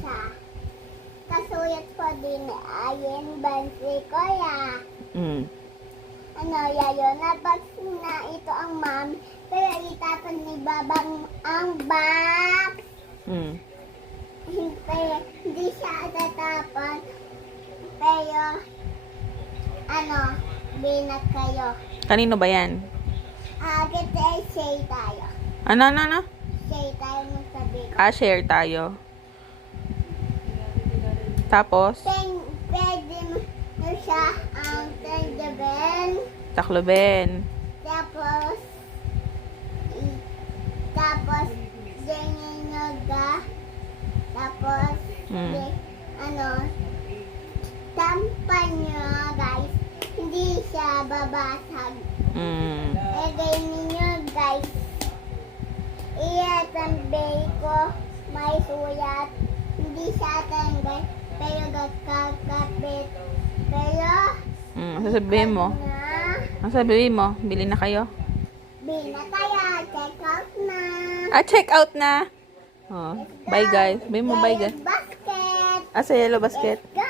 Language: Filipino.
siya. Kasuyat ko din ayin bansi ko ya. Ano yayo na box na ito ang mami. Pero itapon ni babang ang box. Hindi siya tatapon. Pero ano, binat kayo. Kanino ba yan? Kasi say tayo. Ano? Say tayo ng sabi ko. Share tayo. Tapos, Pwede mo siya ang tagdaben. takloben. Tapos, ganyan nyo ga. Tapos, tampan nyo guys. Hindi siya babasag. Ganyan nyo guys. Iyatanbay ko may sulat. Hindi siya tanggal. Pero gagkakapit. Pero, Sasabihin mo. Ang sabihin mo, bili na kayo. bina kaya, check out na. Check out na. Bye guys. Sabihin mo bye guys. Basket. Sa yellow basket. Let's go.